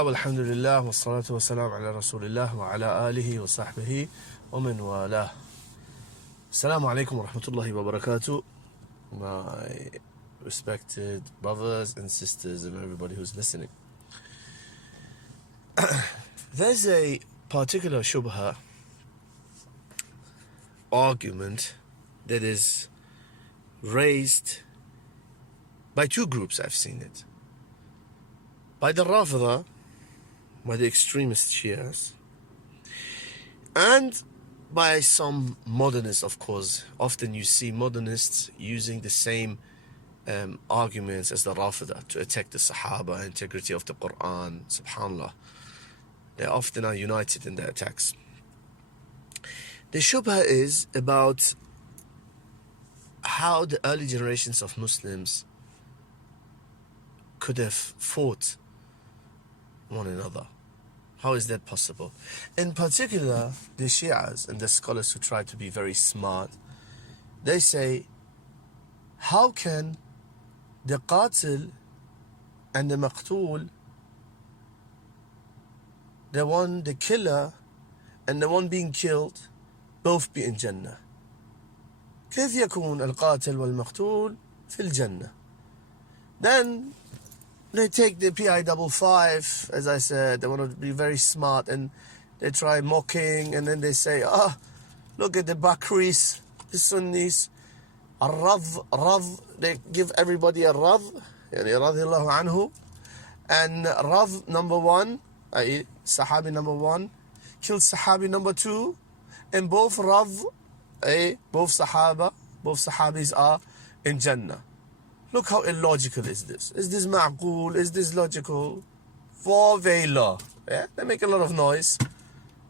والحمد لله والصلاة والسلام على رسول الله وعلى آله وصحبه ومن والاه. Assalamu alaikum wa rahmatullahi wa barakatuh. My respected brothers and sisters and everybody who's listening. There's a particular shubha argument that is raised by two groups. I've seen it. By the Rafida, by the extremist Shias, and by some modernists, of course. Often you see modernists using the same arguments as the Rafida to attack the Sahaba, integrity of the Quran, subhanAllah. They often are united in their attacks. The shubha is about how the early generations of Muslims could have fought one another. How is that possible? In particular, the Shias and the scholars who try to be very smart, they say, how can the qatil and the maqtul, the killer and the one being killed, both be in Jannah? كيف يكون القاتل والمقتول في الجنة? Then they take the PI55, as I said, they want to be very smart and they try mocking, and then they say, look at the Bakris, the Sunnis, Radh, they give everybody a Radh, يعني radiyallahu anhu, and Radh number 1, i.e. Sahabi number 1, killed Sahabi number 2, and both Radh, both Sahabis are in Jannah. Look how illogical is this. Is this ma'qul? Is this logical? For Vela. Yeah? They make a lot of noise,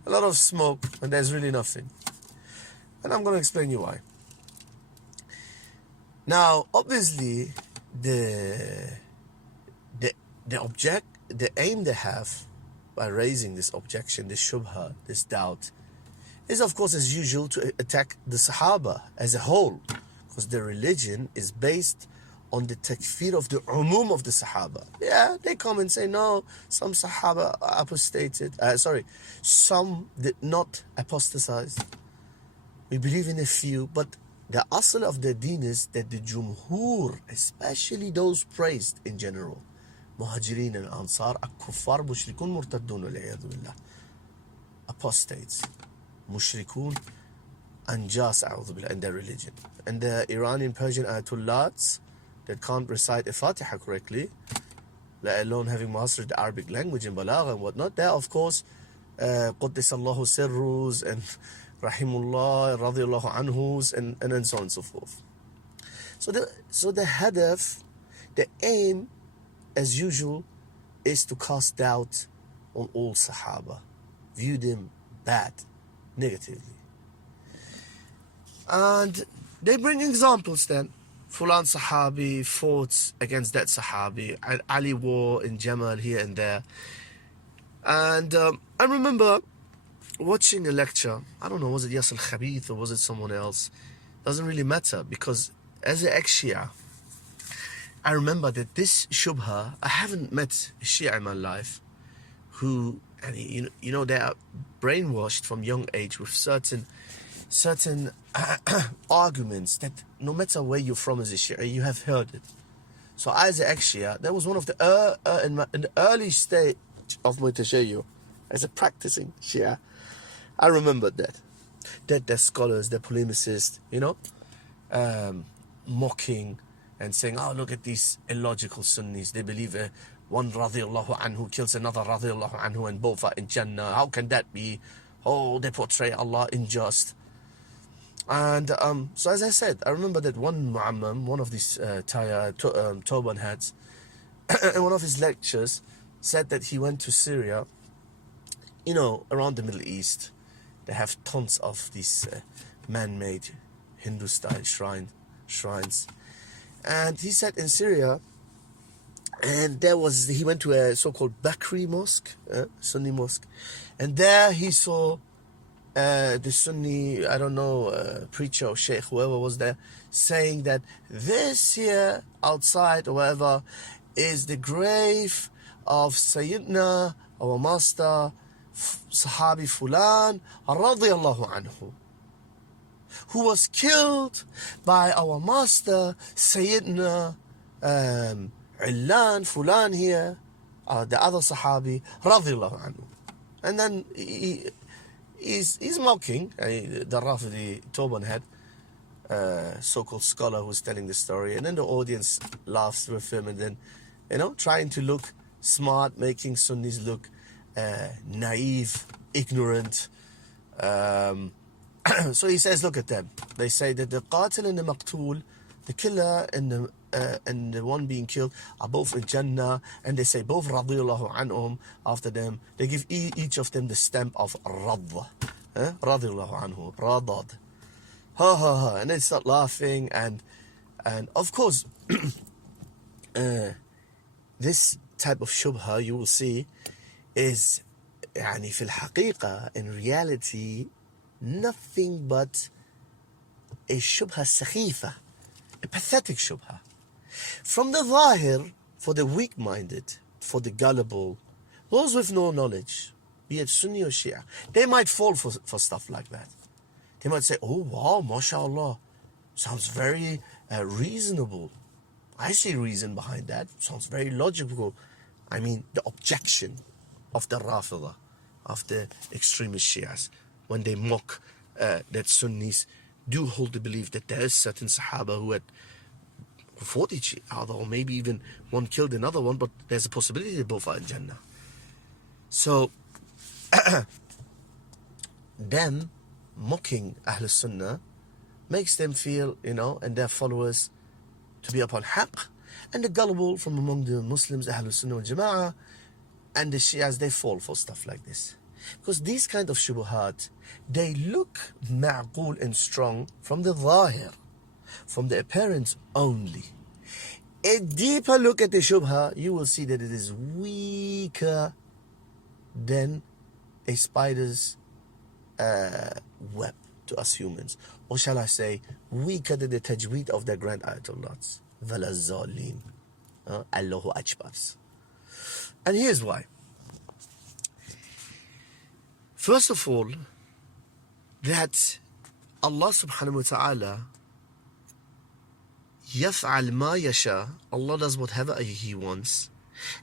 a lot of smoke, and there's really nothing. And I'm going to explain you why. Now, obviously, the aim they have by raising this objection, this shubha, this doubt, is of course as usual to attack the Sahaba as a whole, because their religion is based on the takfir of the umum of the Sahaba. Yeah, they come and say, no, some Sahaba apostated. Some did not apostatize. We believe in a few, but the asl of the deen is that the jumhur, especially those praised in general, muhajirin and ansar, kuffar, mushrikun, murtaddun, wal-iyadhu billah, apostates, mushrikun, anjas, a'udhu billah, in their religion. And the Iranian Persian ayatollahs that can't recite a Fatiha correctly, let alone having mastered the Arabic language and balagha and whatnot, they are of course Quddisallahu sirrus and Rahimullah, radiyallahu anhus, and so on and so forth. So the hadaf, the aim, as usual, is to cast doubt on all Sahaba, view them bad, negatively. And they bring examples then. Fulan Sahabi fought against that Sahabi, and Ali war in Jamal here and there. And I remember watching a lecture, I don't know, was it Yasser Khabith or was it someone else? Doesn't really matter, because as an ex-Shia, I remember that this shubha, I haven't met a Shia in my life who, and you know, they are brainwashed from young age with certain arguments that no matter where you're from as a Shia, you have heard it. So as an ex-Shia, that was one of the in the early stage of my tashayyu, as a practicing Shia, I remembered that the scholars, the polemicists, mocking and saying, look at these illogical Sunnis, they believe one radiyallahu anhu kills another radiyallahu anhu and both are in Jannah. How can that be? They portray Allah unjust. And so as I said, I remember that one mu'ammam, one of these turban hats, in one of his lectures said that he went to Syria, around the Middle East. They have tons of these man-made Hindu-style shrines. And he said in Syria, and he went to a so-called Bakri mosque, Sunni mosque, and there he saw the Sunni, preacher or sheikh, whoever was there, saying that this here outside or wherever is the grave of Sayyidina, our master, Sahabi Fulan, radiyallahu anhu, who was killed by our master, Sayyidina Illan, Fulan here, the other Sahabi, radiyallahu anhu. And then he's mocking the Rafidi turban head, so-called scholar who's telling the story, and then the audience laughs with him, and then, trying to look smart, making Sunnis look naive, ignorant. So he says, look at them. They say that the qatil and the maqtul, the killer and the one being killed, are both in Jannah, and they say both radiyallahu anhum after them. They give each of them the stamp of radha, radiyallahu anhu, radad. Ha ha ha, and they start laughing, and of course this type of shubha, you will see, is يعني في الحقيقة, in reality, nothing but a shubha sakhifa, a pathetic shubha. From the zahir, for the weak-minded, for the gullible, those with no knowledge, be it Sunni or Shia, they might fall for stuff like that. They might say, oh wow, mashallah, sounds very reasonable. I see reason behind that. Sounds very logical. I mean, the objection of the Rafida, of the extremist Shias, when they mock that Sunnis do hold the belief that there is certain Sahaba who fought each other, or maybe even one killed another one, but there's a possibility they both are in Jannah. So, them mocking Ahl Sunnah makes them feel, and their followers, to be upon haqq, and the gullible from among the Muslims, Ahl Sunnah wal Jama'ah, and the Shias, they fall for stuff like this. Because these kind of shubuhat, they look ma'qul and strong from the zahir, from the appearance only. A deeper look at the shubha, you will see that it is weaker than a spider's web to us humans. Or shall I say, weaker than the tajweed of their grand ayatollahs. Valazzalin. Allahu Akbars. And here's why. First of all, that Allah subhanahu wa ta'ala يفعل ما يشاء, Allah does whatever He wants.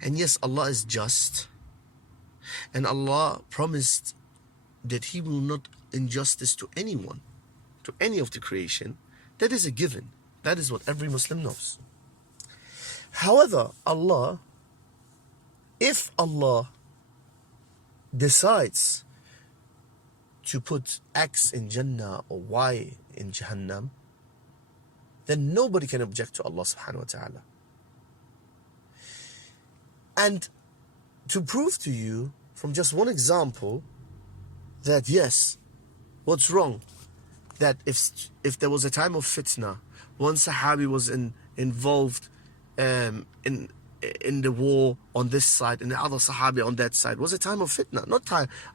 And yes, Allah is just. And Allah promised that He will not injustice to anyone, to any of the creation. That is a given. That is what every Muslim knows. However, if Allah decides to put X in Jannah or Y in Jahannam, then nobody can object to Allah subhanahu wa ta'ala. And to prove to you from just one example that yes, what's wrong? That if there was a time of fitna, one Sahabi was involved in the war on this side and the other Sahabi on that side, was a time of fitna, not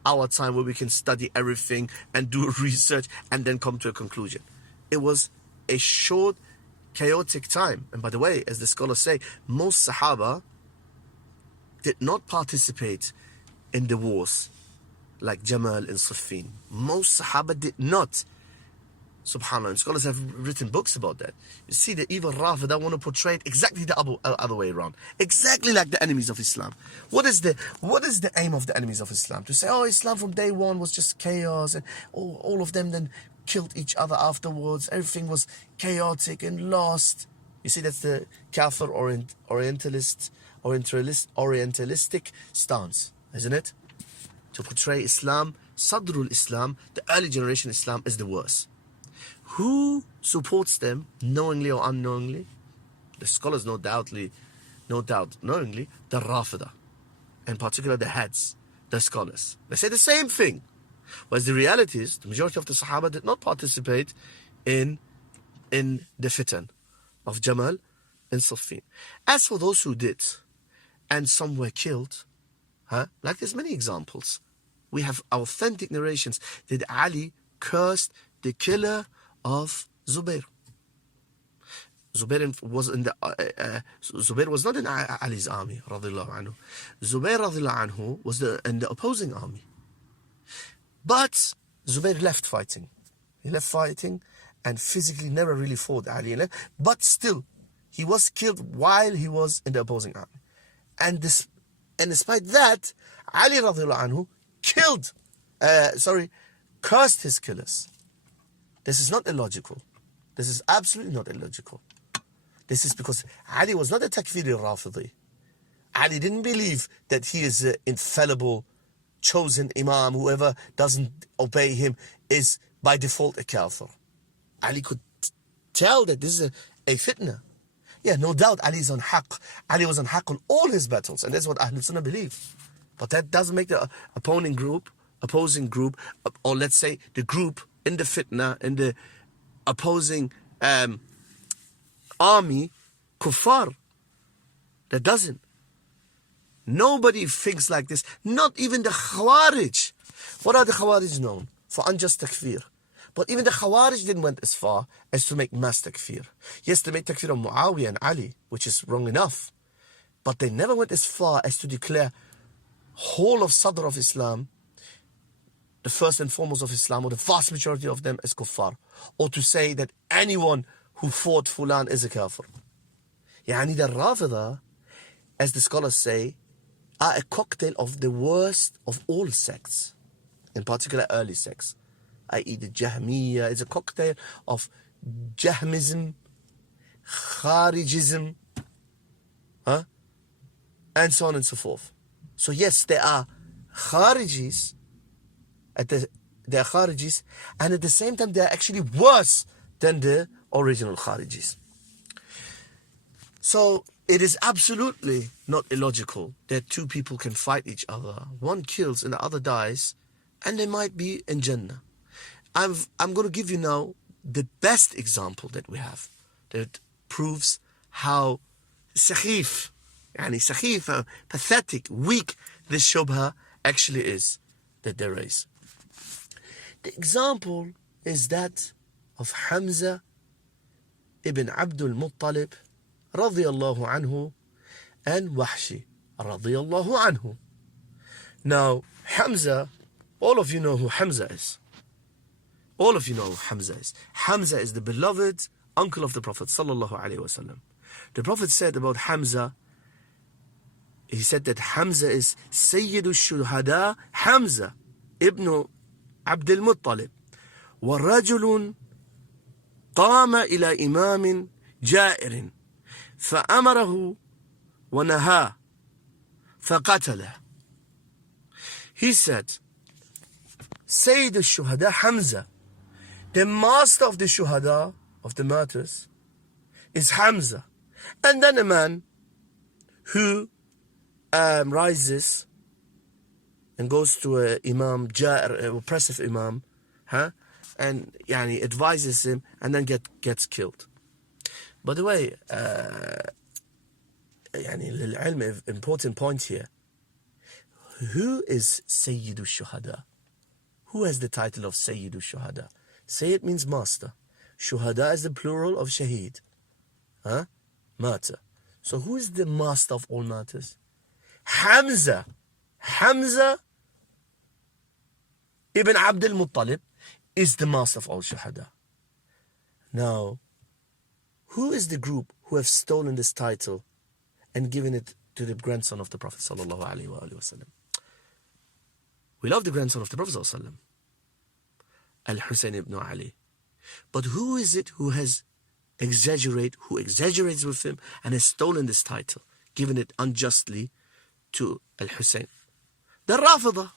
our time where we can study everything and do research and then come to a conclusion. It was a short, chaotic time. And by the way, as the scholars say, most Sahaba did not participate in the wars like Jamal and Siffin. Most Sahaba did not. Subhanallah, and scholars have written books about that. You see, the evil Rafida want to portray it exactly the other way around, exactly like the enemies of Islam. What is the aim of the enemies of Islam? To say, oh, Islam from day one was just chaos, and all of them then killed each other afterwards. Everything was chaotic and lost. You see, that's the Kafir Orientalistic stance, isn't it? To portray Islam, Sadrul Islam, the early generation Islam, is the worst. Who supports them, knowingly or unknowingly? The scholars no doubt knowingly, the Rafida, in particular the heads, the scholars. They say the same thing. Whereas the reality is, the majority of the Sahaba did not participate in the fitan of Jamal and Siffin. As for those who did, and some were killed, like there's many examples. We have authentic narrations that Ali cursed the killer of Zubair. Zubair was in the Zubair was not in Ali's army, radiallahu anhu. Zubair radiallahu anhu was in the opposing army. But Zubair left fighting. He left fighting and physically never really fought Ali. But still, he was killed while he was in the opposing army. And despite that, Ali radiallahu anhu cursed his killers. This is not illogical. This is absolutely not illogical. This is because Ali was not a takfiri Rafidi. Ali didn't believe that he is an infallible, chosen imam. Whoever doesn't obey him is by default a kafir. Ali could tell that this is a fitna. Yeah, no doubt Ali is on haqq. Ali was on haqq on all his battles, and that's what Ahlul Sunnah believe. But that doesn't make the opposing group, or let's say the group in the fitna, in the opposing army, kuffar. That doesn't. Nobody thinks like this. Not even the Khawarij. What are the Khawarij known? For unjust takfir. But even the Khawarij didn't went as far as to make mass takfir. Yes, they made takfir on Muawiyah and Ali, which is wrong enough. But they never went as far as to declare whole of Sadr of Islam, the first and foremost of Islam, or the vast majority of them as kuffar. Or to say that anyone who fought Fulan is a kafir. Yani the Rafida, as the scholars say, are a cocktail of the worst of all sects, in particular early sects, i.e. the Jahmiyyah. It's a cocktail of Jahmism, Kharijism, and so on and so forth. So yes, there are Kharijis, they are Kharijis, and at the same time they are actually worse than the original Kharijis. So it is absolutely not illogical that two people can fight each other. One kills and the other dies, and they might be in Jannah. I'm going to give you now the best example that we have that proves how sakhif, pathetic, weak this shubha actually is that they raise. The example is that of Hamza ibn Abdul Muttalib radiyallahu anhu and Wahshi radiyallahu anhu. Now, Hamza, all of you know who Hamza is. All of you know who Hamza is. Hamza is the beloved uncle of the Prophet sallallahu alaihi wasallam. The Prophet said about Hamza, he said that Hamza is Sayyid al-Shuhada, Hamza ibn Abdul Muttalib, ورجل قام إلى إمام جائر فأمره ونهاه فقتله. He said, Sayyid al-Shuhada Hamza, the master of the Shuhada, of the martyrs, is Hamza. And then a man who rises and goes to an imam, an oppressive imam, and advises him, and then gets killed. By the way, important point here. Who is Sayyidu Shuhada? Who has the title of Sayyidu Shuhada? Sayyid means master. Shuhada is the plural of Shaheed. Martyr. So who is the master of all martyrs? Hamza. Hamza ibn Abdul Muttalib is the master of all Shuhada. Now, who is the group who have stolen this title and given it to the grandson of the Prophet sallallahu alaihi wasallam? We love the grandson of the Prophet sallallahu alaihi wasallam, Al-Husayn ibn Ali. But who is it who exaggerates with him and has stolen this title, given it unjustly to Al-Husayn? The Rafida.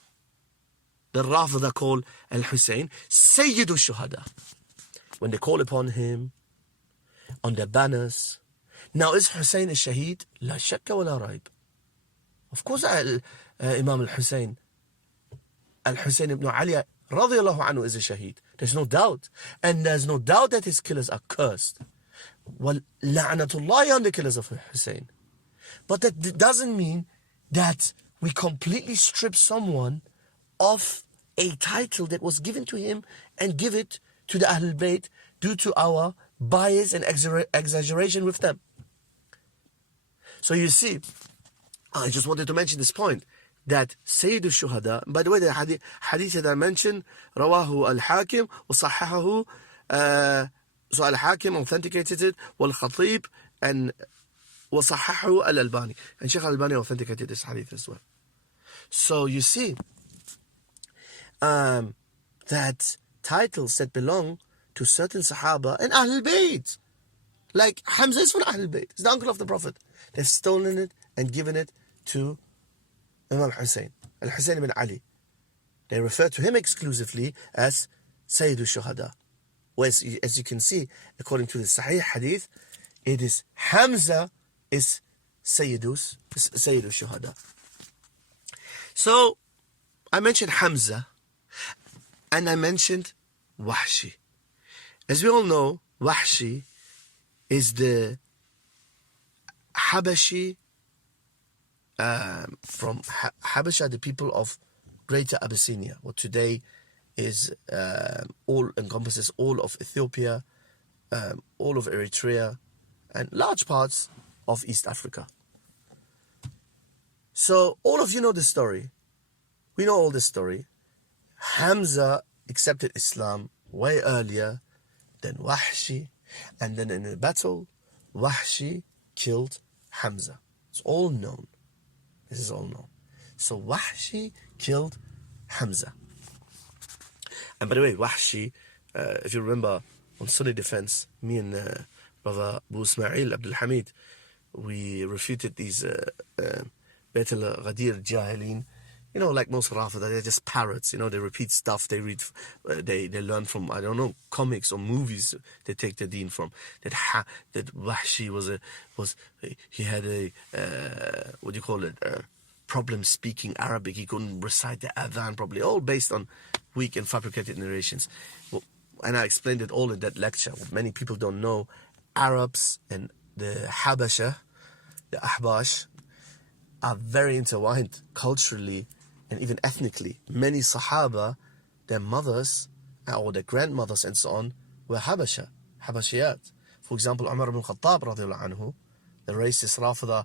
The Rafida call Al-Husayn Sayyidu Shuhada. When they call upon him on their banners. Now, is Hussein a shaheed? La shakka wa la raib. Of course, Imam Al-Husayn ibn Ali radiyallahu anhu is a shaheed. There's no doubt. And there's no doubt that his killers are cursed. Well, la'natullahi on the killers of Hussein. But that doesn't mean that we completely strip someone of a title that was given to him and give it to the Ahlul Bayt due to our bias and exaggeration with them. So you see, I just wanted to mention this point, that Sayyid al-Shuhada, by the way, the hadith that I mentioned, Rawahu al-Hakim, وصححه, so al-Hakim authenticated it, wal-Khatib, and وصححه al-Albani. And Shaykh al-Albani authenticated this hadith as well. So you see, that titles that belong to certain Sahaba and Ahlul Bayt, like Hamza is from Ahlul Bayt, he's the uncle of the Prophet. They've stolen it and given it to Imam Hussein, Al-Hussein ibn Ali. They refer to him exclusively as Sayyid al-Shuhada. As you can see, according to the Sahih Hadith, it is Hamza is Sayyid al-Shuhada. So, I mentioned Hamza, and I mentioned Wahshi. As we all know, Wahshi is the Habashi, from Habasha, the people of Greater Abyssinia, what today is encompasses all of Ethiopia, all of Eritrea, and large parts of East Africa. So all of you know the story. We know all the story. Hamza accepted Islam way earlier than Wahshi, and then in a battle, Wahshi killed Hamza. It's all known. This is all known. So Wahshi killed Hamza. And by the way, Wahshi, if you remember, on Sunni Defense, me and Brother Abu Ismail Abdul Hamid, we refuted these Bet al-Ghadir Jahilin. You know, like most Rafida, they're just parrots. You know, they repeat stuff. They read, they learn from, I don't know, comics or movies. They take the deen from. That Wahshi he had a what do you call it? Problem speaking Arabic. He couldn't recite the adhan properly. All based on weak and fabricated narrations. Well, and I explained it all in that lecture. What many people don't know, Arabs and the Habasha, the Ahbash, are very intertwined culturally and even ethnically. Many Sahaba, their mothers or their grandmothers and so on, were Habashiyat. For example, Umar ibn Khattab radiallahu anhu, the racist Rafida,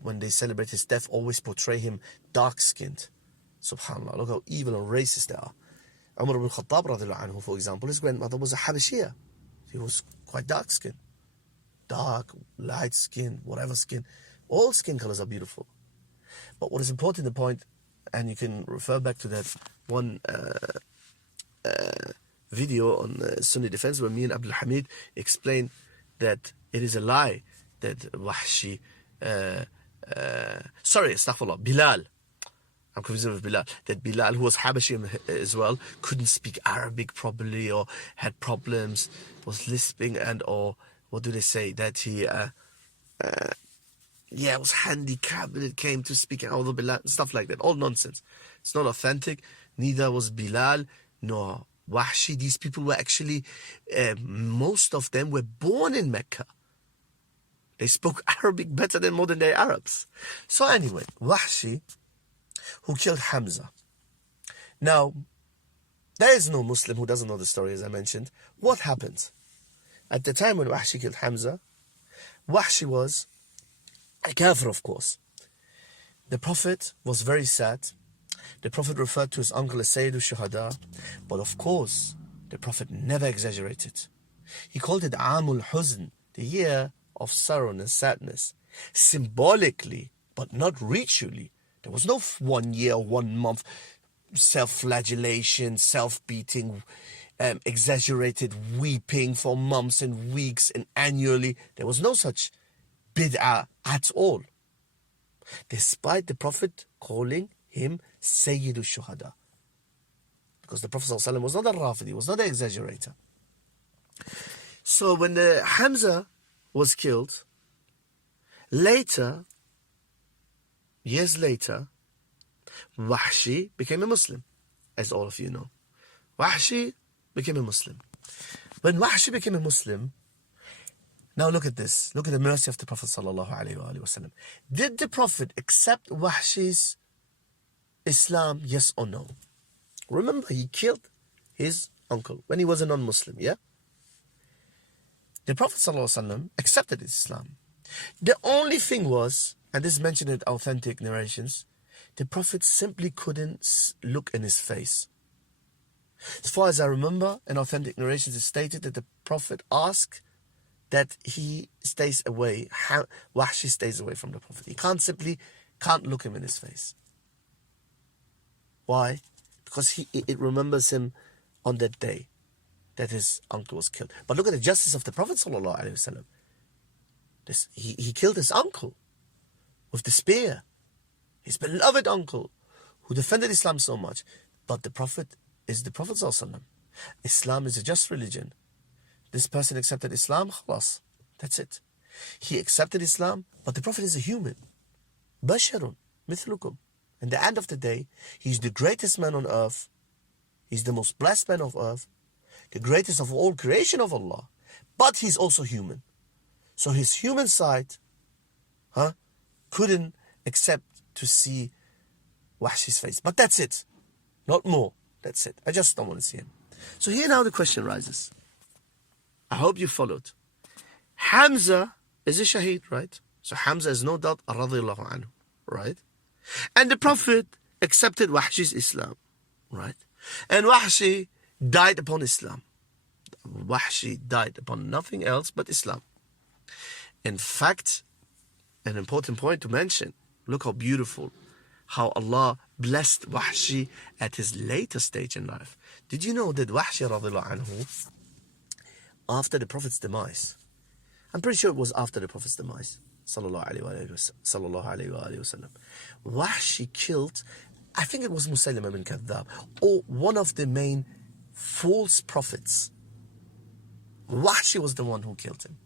when they celebrate his death, always portray him dark-skinned. Subhanallah, look how evil and racist they are. Umar ibn Khattab radiallahu anhu, for example, his grandmother was a Habashiyah. He was quite dark-skinned. Dark, light skin, whatever skin. All skin colors are beautiful. But what is important, the point, and you can refer back to that one video on Sunni Defense where me and Abdul Hamid explained that it is a lie that Wahshi, astaghfirullah, Bilal, I'm confused with Bilal, that Bilal, who was Habashi as well, couldn't speak Arabic properly or had problems, was lisping and or, what do they say, that he was handicapped when it came to speaking Bilal, stuff like that. All nonsense. It's not authentic. Neither was Bilal nor Wahshi. These people were actually, most of them were born in Mecca. They spoke Arabic better than modern day Arabs. So anyway, Wahshi, who killed Hamza. Now, there is no Muslim who doesn't know the story, as I mentioned. What happened? At the time when Wahshi killed Hamza, Wahshi was a kafir, of course. The Prophet was very sad. The Prophet referred to his uncle as Sayyid al-Shuhada, but of course, the Prophet never exaggerated. He called it Amul Huzn, the year of sorrow and sadness, symbolically, but not ritually. There was no 1 year, 1 month self-flagellation, self-beating, exaggerated weeping for months and weeks and annually. There was no such bid'ah at all, despite the Prophet calling him Sayyid al-Shuhada, because the Prophet ﷺ was not a Rafidi, was not an exaggerator. So when the Hamza was killed, years later, Wahshi became a Muslim, as all of you know. Wahshi became a Muslim. When Wahshi became a Muslim, now look at this. Look at the mercy of the Prophet ﷺ. Did the Prophet accept Wahshi's Islam, yes or no? Remember, he killed his uncle when he was a non-Muslim, yeah? The Prophet ﷺ accepted Islam. The only thing was, and this is mentioned in authentic narrations, the Prophet simply couldn't look in his face. As far as I remember, in authentic narrations, it's stated that the Prophet asked that he stays away, Wahshi stays away from the Prophet. He can't look him in his face. Why? Because it remembers him on that day that his uncle was killed. But look at the justice of the Prophet ﷺ. He killed his uncle with the spear, his beloved uncle who defended Islam so much. But the Prophet is the Prophet ﷺ. Islam is a just religion. This person accepted Islam, khalas. That's it. He accepted Islam, but the Prophet is a human. Basharun, mithlukum. In the end of the day, he's the greatest man on earth. He's the most blessed man of earth. The greatest of all creation of Allah. But he's also human. So his human side couldn't accept to see Wahshi's face. But that's it. Not more. That's it. I just don't want to see him. So here now the question rises. I hope you followed. Hamza is a shaheed, right? So Hamza is no doubt radiyallahu anhu, right? And the Prophet accepted Wahshi's Islam, right? And Wahshi died upon Islam. Wahshi died upon nothing else but Islam. In fact, an important point to mention, look how beautiful, how Allah blessed Wahshi at his later stage in life. Did you know that Wahshi radiyallahu anhu, after the Prophet's demise, I'm pretty sure it was after the Prophet's demise, sallallahu alayhi wa sallam, Wahshi killed, I think it was Musaylimah bin Kadhab, or one of the main false prophets. Wahshi was the one who killed him.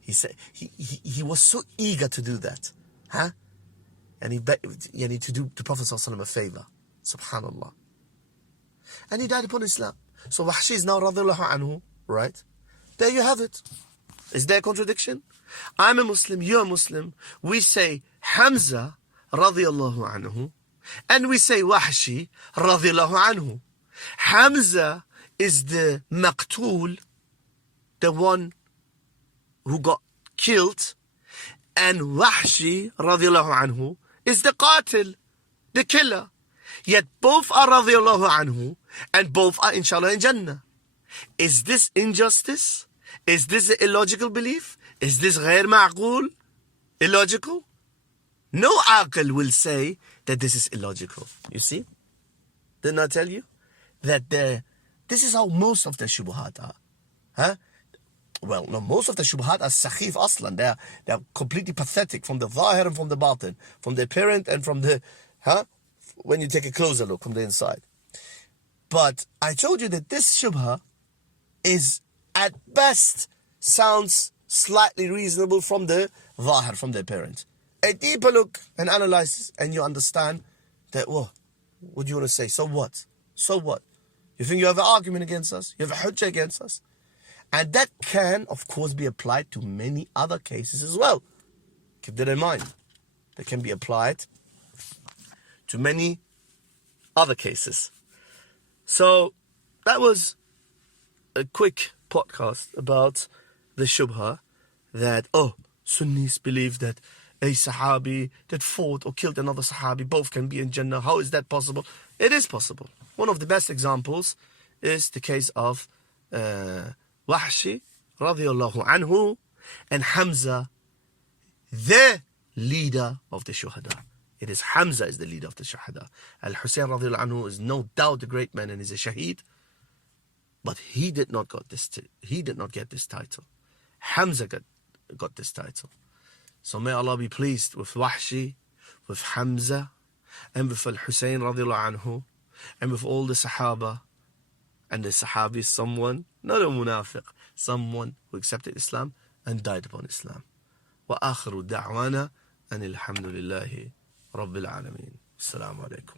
He said he was so eager to do that, and he to do the Prophet ﷺ a favor, subhanallah. And he died upon Islam. So Wahshi is now radiyallahu anhu, right? There you have it. Is there a contradiction? I'm a Muslim, you're a Muslim. We say Hamza radiyallahu anhu, and we say Wahshi radiyallahu anhu. Hamza is the maqtul, the one who got killed, and Wahshi radiyallahu anhu is the qatil, the killer. Yet both are radiyallahu anhu, and both are inshallah in Jannah. Is this injustice? Is this an illogical belief? Is this غير معقول? Illogical? No aql will say that this is illogical. You see? Didn't I tell you? That this is how most of the shubuhat are. Well, no, most of the shubuhat are sakhif aslan. They're completely pathetic from the zahir and from the batin, from the apparent and from the, when you take a closer look from the inside. But I told you that this shubha is at best sounds slightly reasonable from the zahir, from the apparent. A deeper look and analysis, and you understand that, what do you want to say? So what? So what? You think you have an argument against us? You have a hujjah against us? And that can, of course, be applied to many other cases as well. Keep that in mind. That can be applied to many other cases. So that was a quick podcast about the shubha that, Sunnis believe that a Sahabi that fought or killed another Sahabi, both can be in Jannah. How is that possible? It is possible. One of the best examples is the case of Wahshi radiyallahu anhu and Hamza, the leader of the shuhada. It is Hamza is the leader of the shuhada. Al-Hussein radiyallahu anhu is no doubt a great man and is a shaheed, but he did not get this title. Hamza got this title. So may Allah be pleased with Wahshi, with Hamza, and with Al-Hussein radiyallahu anhu, and with all the Sahaba. And the Sahabi is someone, not a munafiq, someone who accepted Islam and died upon Islam. وآخر دعوانا أن الحمد لله رب العالمين. السلام عليكم.